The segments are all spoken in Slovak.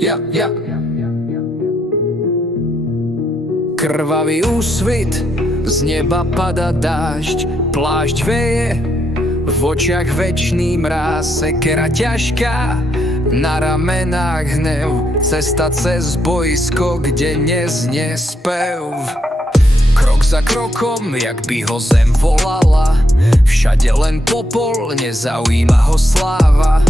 Ja. Krvavý úsvit, z neba pada dážď, plášť veje, v očiach večný mráz, sekera ťažká, na ramenách hnev, cesta cez boisko, kde neznie spev. Krok za krokom, jak by ho zem volala, všade len popol, nezaujíma ho sláva.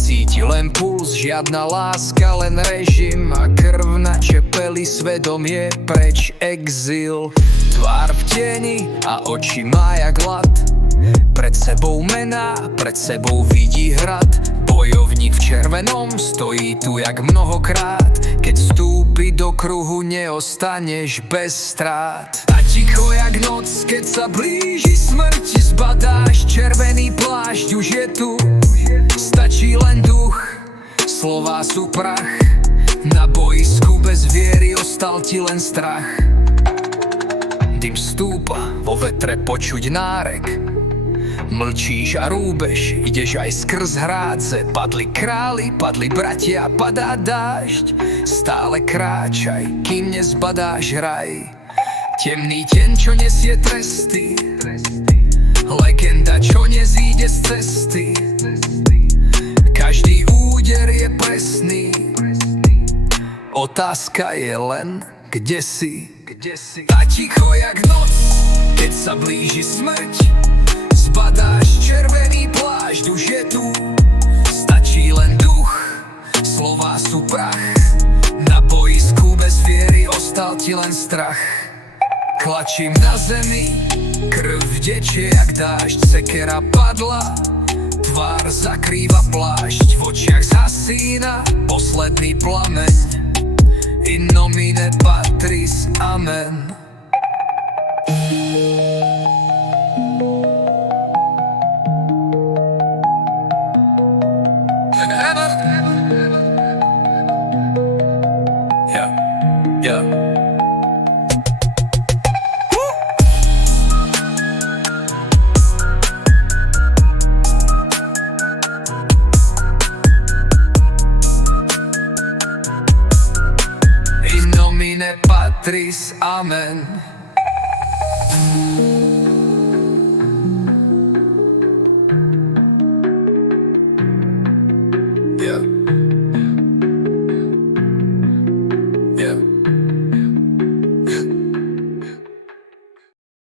Cíti len puls, žiadna láska, len režim a krv na čepeli, svedomie preč, exil. Tvár v tieni a oči má jak hlad, pred sebou mená, pred sebou vidí hrad. Bojovník v červenom stojí tu jak mnohokrát, keď vstúpi do kruhu, neostaneš bez strát. A ticho jak noc, keď sa blíži smrť, zbadáš červený plášť, už je tu, stačí len duch, slová sú prach, na boisku bez viery ostal ti len strach. Dym stúpa, vo vetre počuť nárek, mlčíš a rúbeš, ideš aj skrz hrádze. Padli králi, padli bratia, padá dážď, stále kráčaj, kým nezbadáš raj. Temný deň, čo nesie tresty, legenda, čo nezíde z cesty. Každý úder je presný, otázka je len, kde si. A ticho jak noc, keď sa blíži smrť, zbadáš červený plášť, už je tu, stačí len duch, slová sú prach, na boisku bez viery ostal ti len strach. Klačím na zemi, krv tečie jak dážď, sekera padla, tvár zakrýva plášť, v očiach zhasína posledný plameň. In nomine Patris, amen. Ja. In nomine Patris, amen.